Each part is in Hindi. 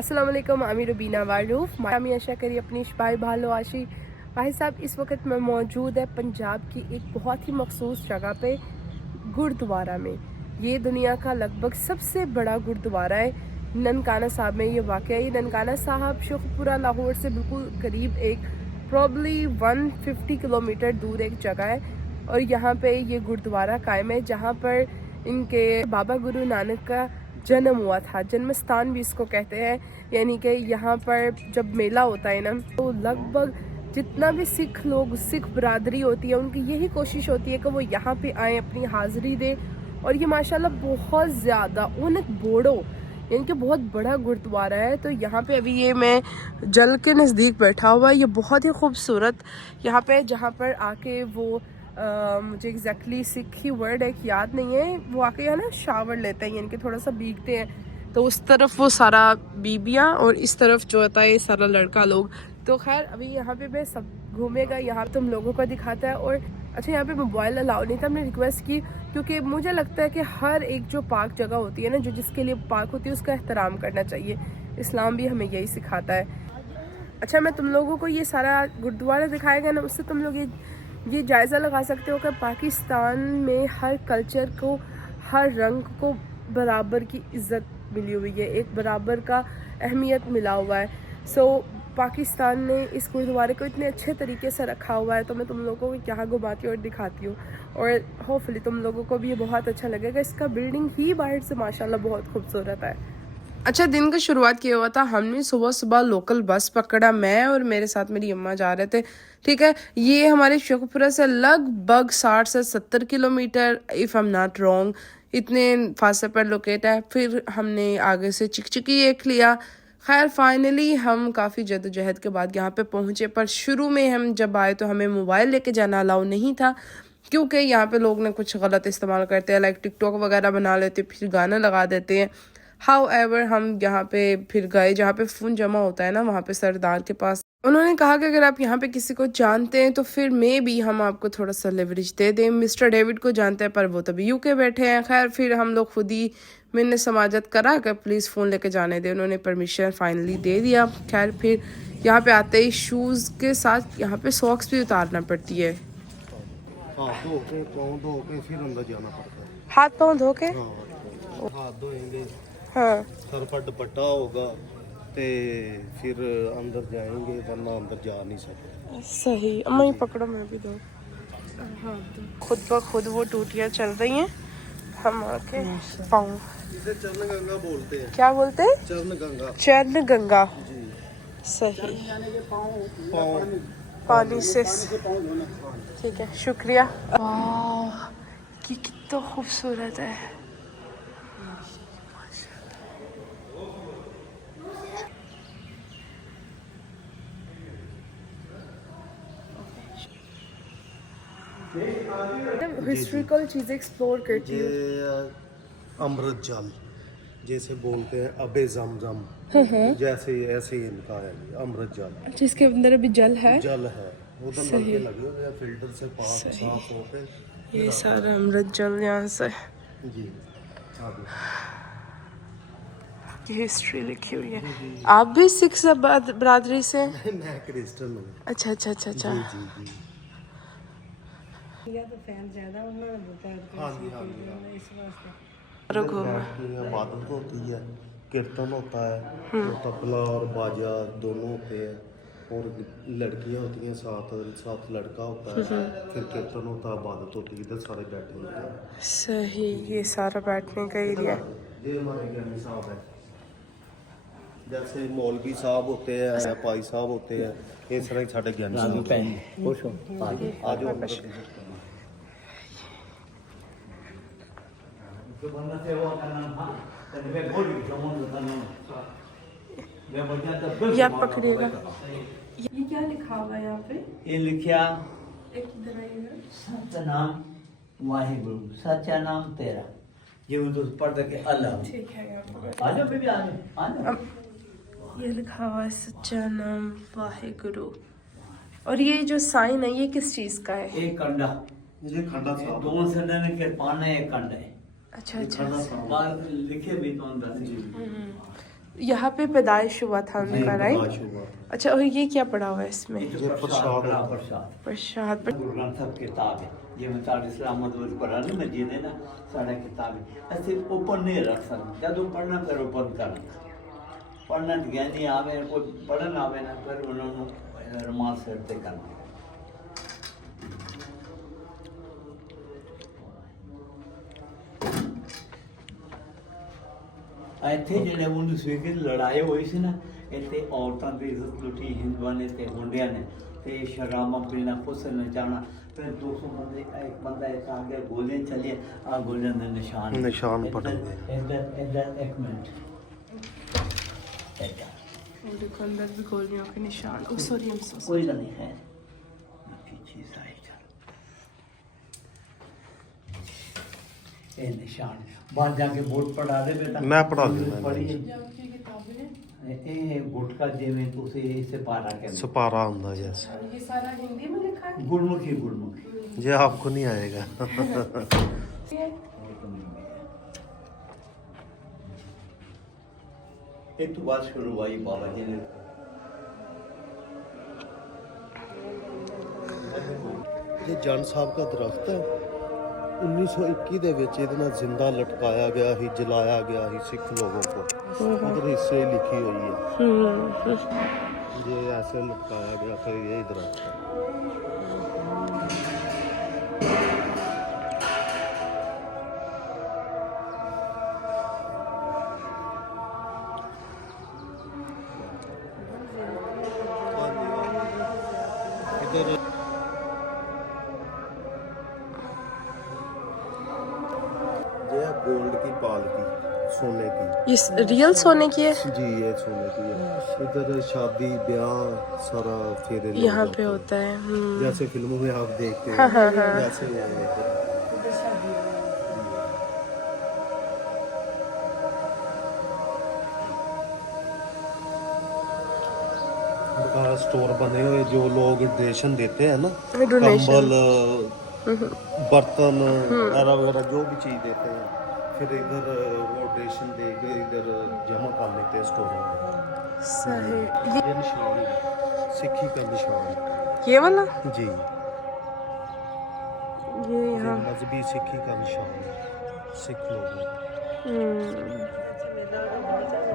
अस्सलाम वालेकुम, आमी रुबीना वारूफ मामी आशा करी अपनी भाई भालो आशी भाई साहब। इस वक्त मैं मौजूद है पंजाब की एक बहुत ही मखसूस जगह पे, गुरुद्वारा में। ये दुनिया का लगभग सबसे बड़ा गुरुद्वारा है। ननकाना साहब में ये वाक़या है। ननकाना साहब शेखपुरा लाहौर से बिल्कुल करीब एक प्रॉब्ली 150 किलोमीटर दूर एक जगह है, और यहाँ पे ये गुरुद्वारा कायम है जहाँ पर इनके बाबा गुरु नानक का जन्म हुआ था। जन्म स्थान भी इसको कहते हैं। यानी कि यहाँ पर जब मेला होता है ना, तो लगभग जितना भी सिख लोग, सिख बरादरी होती है, उनकी यही कोशिश होती है कि वो यहाँ पे आएँ, अपनी हाज़िरी दें। और ये माशाल्लाह बहुत ज़्यादा उनक बोड़ो यानी कि बहुत बड़ा गुरुद्वारा है। तो यहाँ पे अभी ये मैं जल के नज़दीक बैठा हुआ है। ये बहुत ही खूबसूरत यहाँ पे, जहाँ पर आके वो मुझे एग्जैक्टली सिख ही वर्ड एक याद नहीं है, वो आके यहाँ ना शावर लेते हैं, यानी कि थोड़ा सा भीगते हैं। तो उस तरफ वो सारा बीबियाँ और इस तरफ जो होता है ये सारा लड़का लोग। तो खैर अभी यहाँ पे मैं सब घूमेगा, यहाँ तुम लोगों को दिखाता है। और अच्छा, यहाँ पे मोबाइल अलाउ नहीं था। हमने रिक्वेस्ट की क्योंकि मुझे लगता है कि हर एक जो पाक जगह होती है ना, जो जिसके लिए पाक होती है, उसका एहतराम करना चाहिए। इस्लाम भी हमें यही सिखाता है। अच्छा, मैं तुम लोगों को ये सारा गुरुद्वारा दिखाएगा ना, उससे तुम लोग ये जायज़ा लगा सकते हो कि पाकिस्तान में हर कल्चर को, हर रंग को बराबर की इज़्ज़त मिली हुई है, एक बराबर का अहमियत मिला हुआ है। सो पाकिस्तान ने इस गुरुद्वारे को इतने अच्छे तरीके से रखा हुआ है। तो मैं तुम लोगों को यहाँ घुमाती हूँ और दिखाती हूँ, और होपफुली तुम लोगों को भी ये बहुत अच्छा लगेगा। इसका बिल्डिंग ही बाहर से माशाल्लाह बहुत खूबसूरत है। अच्छा, दिन का शुरुआत किया हुआ था हमने सुबह सुबह लोकल बस पकड़ा। मैं और मेरे साथ मेरी अम्मा जा रहे थे, ठीक है। ये हमारे शेखपुरा से लगभग 60 से 70 kilometre, if I am not wrong, इतने फासले पर लोकेट है। फिर हमने आगे से चिकचिकी एक लिया। खैर फाइनली हम काफ़ी जद्दोजहद के बाद यहाँ पे पहुँचे। पर शुरू में हम जब आए तो हमें मोबाइल लेके जाना अलाउ नहीं था, क्योंकि यहाँ पे लोग ने कुछ गलत इस्तेमाल करते हैं, लाइक टिकटॉक वगैरह बना लेते, फिर गाना लगा देते हैं। हाउएवर हम यहाँ पे फिर गए जहाँ पे फ़ोन जमा होता है ना, वहाँ पे सरदार के पास। उन्होंने कहा कि अगर आप यहाँ पे किसी को जानते हैं तो फिर मे भी हम आपको थोड़ा सा लेवरेज दे दें। मिस्टर डेविड को जानते हैं, पर वो तभी यूके बैठे हैं। खैर फिर हम लोग खुद ही मैंने समाजत करा कि प्लीज़ फ़ोन लेके जाने दें। उन्होंने परमिशन फाइनली दे दिया। खैर फिर यहाँ पे आते ही शूज़ के साथ यहाँ पे सॉक्स भी उतारना पड़ती है। हाथ पाँव धो के हाथ धोएंगे, हाँ सर पर दुपट्टा होगा, ते फिर अंदर जाएंगे, वरना अंदर जा नहीं सकते। सही। अम्मा ही पकड़ो, मैं भी दो। हाँ, खुद ब खुद वो टूटियाँ चल रही हैं। हम आके पाँव, इसे चरण गंगा बोलते हैं। क्या बोलते हैं? चरण गंगा। चरण गंगा, जी। सही। पाँव पानी से, ठीक है, शुक्रिया। वाह, ये कितना खूबसूरत है। हिस्ट्रिकल चीज़ें एक्सप्लोर करती हूँ। ये अमृत जल जैसे बोलते हैं, अबे जमजम, जैसे ऐसे ही इनका है ये अमृत जल। जिसके अंदर अभी जल है, जल है, उधर नलके लगे हुए हैं, फिल्टर से साफ होते। ये सारा अमृत जल यहाँ से। जी हिस्ट्री लिखी हुई है। आप भी सिख बरादरी से? मैं क्रिश्चियन हूँ। अच्छा अच्छा अच्छा अच्छा। जी जी। या तो फैन ज्यादा उन्होंने बताया हाँ जी हाँ जी। इस वास्ते इबादत होती है, कीर्तन होता है, तो तबला और बाजा दोनों होते हैं, और लड़कियां होती हैं, साथ लड़का होता है, फिर कीर्तन होता है, इबादत होती है, इधर सारे बैठे होते हैं। सही, ये सारा बैठने का एरिया। ये हमारे ज्ञानी साहब है, जैसे मौलवी साहब होते हैं, पाई साहब होते हैं, इस तरह साढ़े ज्ञानी साहब हैं। आज ये आप पकड़िएगा। ये क्या लिखा हुआ है यहाँ पे? ये लिखिया एक इधर आइएगा। सतनाम वाहिगुरु, सच्चा नाम तेरा। ये उर्दू पढ़ के अल्लाह। ठीक है, यहाँ पे आ जाओ बेबी, आ जाओ, आ जाओ। ये लिखा हुआ है सच्चा नाम वाहिगुरु। और ये जो साइन है, ये किस चीज़ का है? एक कंडा, ये खंडा साहब दोनों से के पाने एक कंडा है। अच्छा अच्छा। बाहर लिखे भी तो अंदर। यहाँ पे पैदाइश हुआ था उनका, राइट? प्रकाश हुआ था। अच्छा, और ये क्या पड़ा हुआ है इसमें? ये प्रसाद होता है। प्रसाद प्रसाद। गुरु ग्रंथ साहब किताब है जिਵੇਂ ਤੁਹਾਡੇ ਇਸਲਾਮ ਦੇ ਕੁਰਾਨ ਨਾ ਮਜੀਦ ਹੈ ਨਾ ਸਾਡਾ ਕਿਤਾਬ ਹੈ ਅਸੀਂ ਓਪਨ ਨਹੀਂ ਰੱਖ ਸਕਦੇ ਜਦੋਂ ਪੜ੍ਹਨਾ ਫਿਰ ਓਪਨ ਕਰਨਾ ਪੜ੍ਹਨਾ ਗਿਆਨੀ ਆਵੇ ਕੋਈ ਪੜ੍ਹਨ ਆਵੇ ਨਾ ਫਿਰ ਉਹਨਾਂ ਨੂੰ ਰਮਾਲ ਸਿਰ ਤੇ ਕਰਨਾ ਇੱਥੇ ਜਿਹੜੇ 19 ਦੀ ਲੜਾਈ ਹੋਈ ਸੀ ਨਾ ਇੱਥੇ ਔਰਤਾਂ ਦੀ ਇੱਜ਼ਤ ਲੁੱਟੀ ਹਿੰਦੂਆਂ ਨੇ ਤੇ ਮੁੰਡਿਆਂ ਨੇ ਤੇ ਸ਼ਰਾਬਾਂ ਪੀਣਾ ਫੁੱਸਲ ਨਚਾਉਣਾ ਫਿਰ 200 ਬੰਦੇ ਇੱਕ ਬੰਦਾ ਇੱਕ ਆ ਗਿਆ ਗੋਲੀਆਂ ਚੱਲੀਆਂ ਆ ਗੋਲੀਆਂ ਦੇ ਨਿਸ਼ਾਨ ਪੜੇ ਇੱਧਰ ਇੱਕ ਮਿੰਟ और देखो अंदर भी गोलियों के निशान। ओ सॉरी, आई एम सो कोई नहीं है चीज आएगा ये निशान बाहर जाके बोर्ड पढ़ा दे बेटा मैं पढ़ा दूंगा। सॉरी। आपकी किताबें हैं? ਇਹ ਗੁਟਕਾ ਜਿਵੇਂ ਤੁਸੀਂ ਇਸੇ ਪਾਰਾ ਕੇ सपारा ਹੁੰਦਾ जैसे। ये सारा हिंदी में लिखा है? ਗੁਰਮੁਖੀ ये आपको नहीं आएगा। ये एक तो बात शुरू हुई बाबा जी ने ये जन साहब का दरख्त है 1921 ਦੇ ਵਿੱਚ ਇਹਦੇ ਨਾਲ ਜ਼ਿੰਦਾ ਲਟਕਾਇਆ ਗਿਆ ਸੀ, ਜਲਾਇਆ ਗਿਆ ਸੀ ਸਿੱਖ ਲੋगों को। उधर हिस्से लिखी हुई है ये ऐसे लटकाया गया था ये दरख्त है। इधर ये है गोल्ड की पालकी, सोने की। ये रियल सोने की है? जी ये सोने की है। इधर शादी ब्याह सारा फेरे लोग यहाँ जाते पे हैं। होता है। जैसे फिल्मों में आप देखते हैं हाँ, हाँ, हाँ। वैसे ही है इधर। स्टोर बने हुए जो लोग डोनेशन देते हैं ना, डोनेशन। कंबल बर्तन वगैरह जो भी चीज देते हैं फिर इधर वो डोनेशन दे के इधर जमा कर लेते हैं स्टोरों में। सही। ये निशान है, सिक्खी का निशान। ये वाला? जी ये ये यहाँ। मजहबी सिक्खी का निशान है सिख लोगों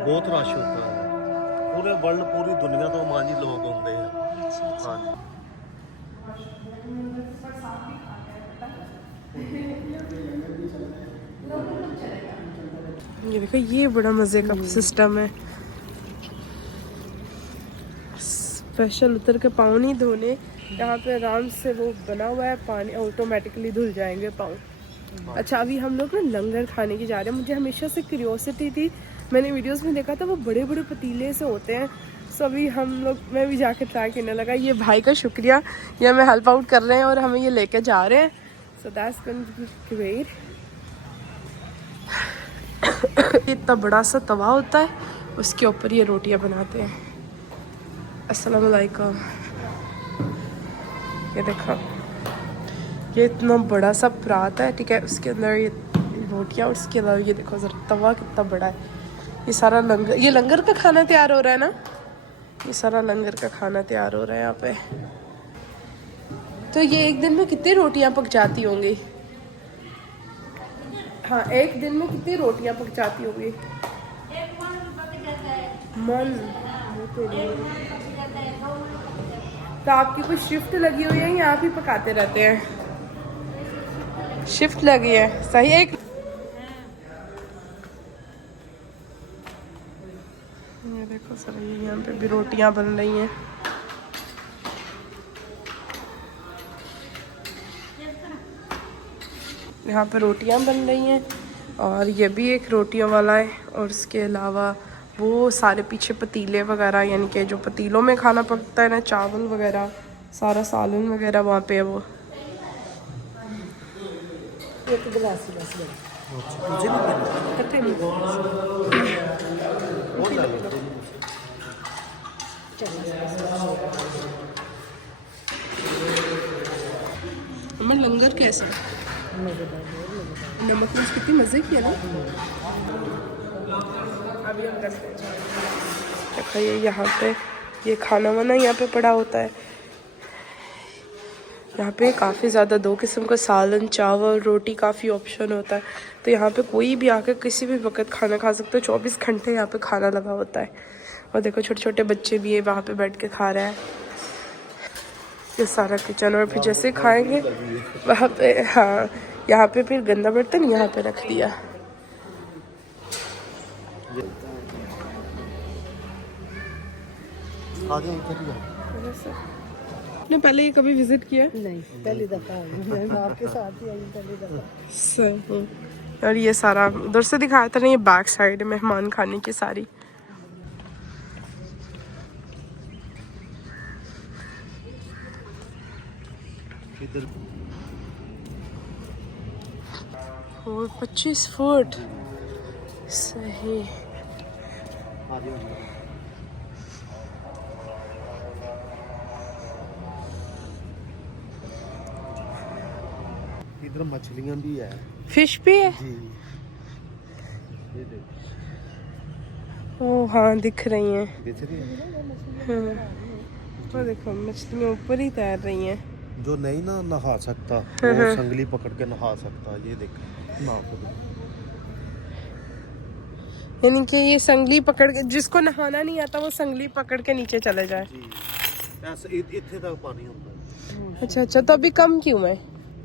बहुत रश होता है पूरे वर्ल्ड पूरी दुनिया तो मानी लोग होंगे हैं। हाँ जी। ये देखो, ये बड़ा मजे का सिस्टम है। स्पेशल उतर के पाँव नहीं धोने, यहाँ पे आराम से वो बना हुआ है, पानी ऑटोमेटिकली धुल जाएंगे पाँव। अच्छा, अभी हम लोग ना लंगर खाने की जा रहे हैं। मुझे हमेशा से क्यूरियोसिटी थी, मैंने वीडियोस में देखा था वो बड़े बड़े पतीले से होते हैं। सो अभी मैं भी जाके ट्राई करने लगा। ये भाई का शुक्रिया, ये हमें हेल्प आउट कर रहे हैं और हमें ये लेके जा रहे हैं। So that's great. इतना बड़ा सा तवा होता है, उसके ऊपर ये रोटियां बनाते हैं। अस्सलाम वालेकुम। ये देखो, ये इतना बड़ा सा परात है, ठीक है, उसके अंदर ये रोटियां, उसके अलावा ये देखो जरा तवा कितना बड़ा है। ये सारा लंगर, ये लंगर का खाना तैयार हो रहा है ना, ये सारा लंगर का खाना तैयार हो रहा है यहाँ पे। तो ये एक दिन में कितनी रोटियां पक जाती होंगी? हाँ, एक दिन में कितनी रोटियां पक जाती होंगी? मन। तो आपकी कोई शिफ्ट लगी हुई है या आप ही पकाते रहते हैं? शिफ्ट लगी है, सही। एक ये देखो सर, ये यहाँ पे भी रोटियां बन रही हैं। यहाँ पे रोटियां बन रही हैं और ये भी एक रोटियों वाला है। और इसके अलावा वो सारे पीछे पतीले वगैरह, यानी कि जो पतीलों में खाना पकता है ना, चावल वगैरह, सारा सालन वगैरह वहाँ पे है वो। एक गिलास बस ले। इकट्ठे नहीं। हमें लंगर कैसा? नमक मिर्च कितनी मज़े की है ना। अभी हम रखते हैं। देखो ये यहाँ पे ये खाना वाना यहाँ पे पड़ा होता है। यहाँ पे काफ़ी ज़्यादा 2 किस्म का सालन, चावल, रोटी काफ़ी ऑप्शन होता है। तो यहाँ पे कोई भी आकर किसी भी वक्त खाना खा सकता है। 24 घंटे यहाँ पे खाना लगा होता है। और देखो छोटे छोटे बच्चे भी है वहाँ पे बैठ के खा रहे हैं। ये सारा किचन, और फिर जैसे खाएंगे वहाँ पे, हाँ यहाँ पे फिर गंदा बर्तन यहाँ पे रख दिया। आगे इधर ही आओ। आपने पहले ये कभी विजिट किया? नहीं, पहली दफा आई हूँ। मैं आपके साथ ही आई हूँ पहली दफा। सही। और ये सारा उधर से दिखाया था ना, ये बैक साइड है मेहमान खाने की सारी। इधर और 25 फुट सही। आगे इधर मछलियां भी है फिश भी है? जी। ये देखो, ओ हाँ दिख रही हैं। देख रही है? हाँ। वो देखो मछलियाँ ऊपर ही तैर रही हैं। जो नहीं ना नहा सकता वो संगली पकड़ के नहा सकता। ये देखो ना, यानी कि ये संगली पकड़ के, जिसको नहाना नहीं आता वो संगली पकड़ के नीचे चले जाए। जी ऐसे इतने तक पानी होता है। अच्छा अच्छा, तो अभी कम क्यों है?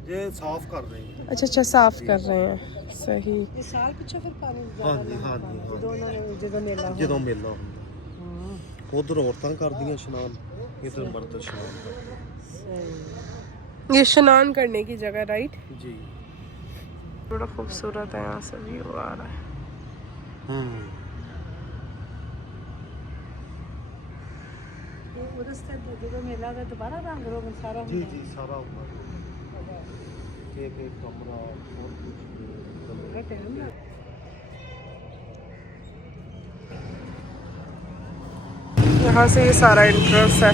ये साफ कर रहे हैं। अच्छा अच्छा, साफ कर रहे हैं। सही। ये साल पिछे फिर पानी हाँ जी हाँ जी हाँ दोनों जगह मेला जी। ਜਦੋਂ ਮੇਲਾ ਹੁੰਦਾ ਉਧਰ ਔਰਤਾਂ ਕਰਦੀਆਂ ਇਸ਼ਨਾਨ, इधर मर्द इशनान करते ये स्नान करने की जगह, राइट? हैं। जी बड़ा खूबसूरत है, यहाँ से व्यू आ रहा है। वो रस्ते जगह मेला का दोबारा रंग रोगन सारा जी जी सारा ऊपर एक एक कमरा और कुछ यहाँ से ये सारा एंट्रेंस है।